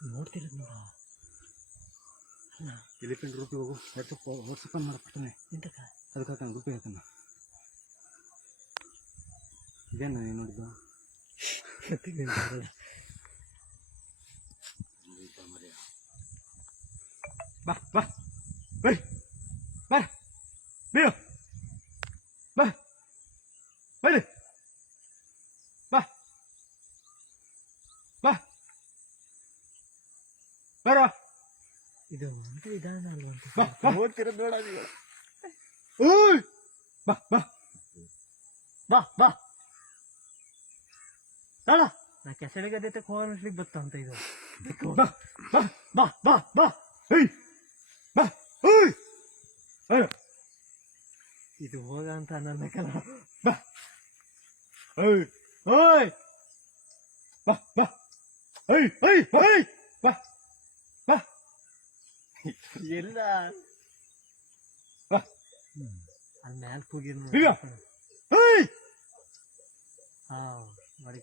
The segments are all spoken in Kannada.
ನೋಡ್ತಿರೋದು ನೋಡ ಅಲ್ಲ ಎಲಿಫೆಂಟ್ ಗ್ರೂಪಿಗೆ ಹೋಗು ವಾಟ್ಸಪ್ ಮಾಡ್ಬಿಡ್ತಾನೆ ಎಂತಕ್ಕ ಅದಕ್ಕೆ ಗ್ರೂಪಿಗೆ ಹಾಕಣ್ಣ ಇದೇನ ನೀವು ನೋಡಿದ್ದು ಬಾ ಬಾ ಬೈ ಬಾ ಬೇವು ಬಾ ಬೈಲಿ ಬಾ ಬಾ ಬರ ಇದು ಅಂತ ವಿಧಾನ ಅಲ್ವಂತ ಬಾ ಬಾ ಓದ್ತಿರೋದು ನೋಡ ನೀವು ಓಯ್ ಬಾ ಬಾ ಬಾ ಬಾ ತಾಳ ನಾ ಕೆಸಳಿಗದೈತೆ ಕೋನ್ಸ್ಲಿಕ್ಕೆ ಬತ್ತಂತ ಇದು ಬಾ ಬಾ ಬಾ ಬಾ ಬಾ ಹೇಯ್ ಬಾ ಓಯ್ ಅಯ್ಯೋ ಇದು ಹೋಗ ಅಂತ ಅನ್ನಬೇಕಲ್ಲ ಬಾ ಓಯ್ ಓಯ್ ಬಾ ಬಾ ಓಯ್ ಓಯ್ ಓಯ್ ಬಾ ಬಾ ಎಲ್ಲ ಬಾ ಅಲ್ಲಿ ಮ್ಯಾಲ್ ಕೂಗಿರ್ ಈಗ ಓಯ್ ಹಾ ಮಾಡಿ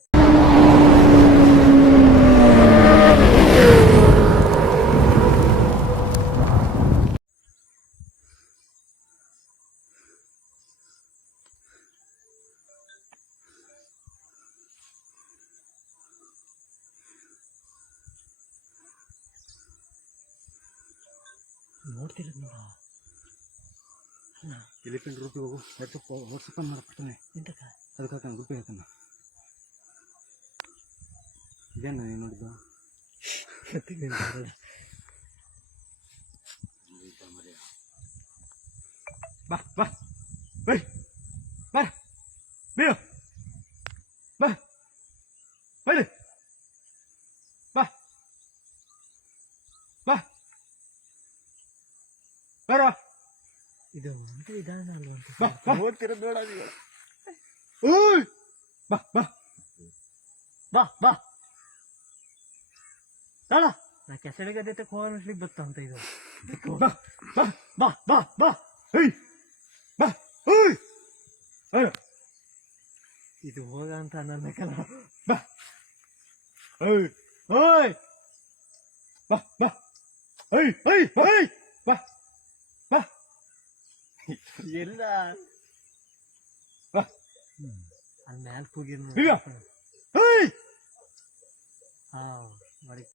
ನೋಡ್ತಿರೋದು ನೋಡ ಅಲ್ಲ ಎಲಿಫೆಂಟ್ ಗ್ರೂಪಿಗೆ ಹೋಗು ವಾಟ್ಸಪ್ ಮಾಡ್ಬಿಡ್ತಾನೆ ಎಂತಕ್ಕ ಅದಕ್ಕೆ ಗ್ರೂಪಿಗೆ ಹಾಕಣ್ಣ ಇದೇನ ನೀವು ನೋಡಿದ್ದು ಬಾ ಬಾ ಬೈ ಬಾ ಬೇವು ಬಾ ಬೈಲಿ ಬಾ ಬಾ ಬರ ಇದು ಅಂತ ವಿಧಾನ ಅಲ್ವಂತ ಬಾ ಬಾ ಓದ್ತಿರೋದು ನೋಡ ನೀವು ಓಯ್ ಬಾ ಬಾ ಬಾ ಬಾ ತಾಳ ನಾ ಕೆಸಳಿಗದೈತೆ ಕೋನ್ಸ್ಲಿಕ್ಕೆ ಬತ್ತಂತ ಇದು ಬಾ ಬಾ ಬಾ ಬಾ ಬಾ ಹೇಯ್ ಬಾ ಓಯ್ ಅಯ್ಯೋ ಇದು ಹೋಗ ಅಂತ ಅನ್ನಬೇಕಲ್ಲ ಬಾ ಓಯ್ ಓಯ್ ಬಾ ಬಾ ಓಯ್ ಓಯ್ ಓಯ್ ಬಾ ಬಾ ಎಲ್ಲ ಬಾ ಅಲ್ಲಿ ಮ್ಯಾಲ್ ಕೂಗಿರ್ ಈಗ ಓಯ್ ಹಾ ಮಾಡಿ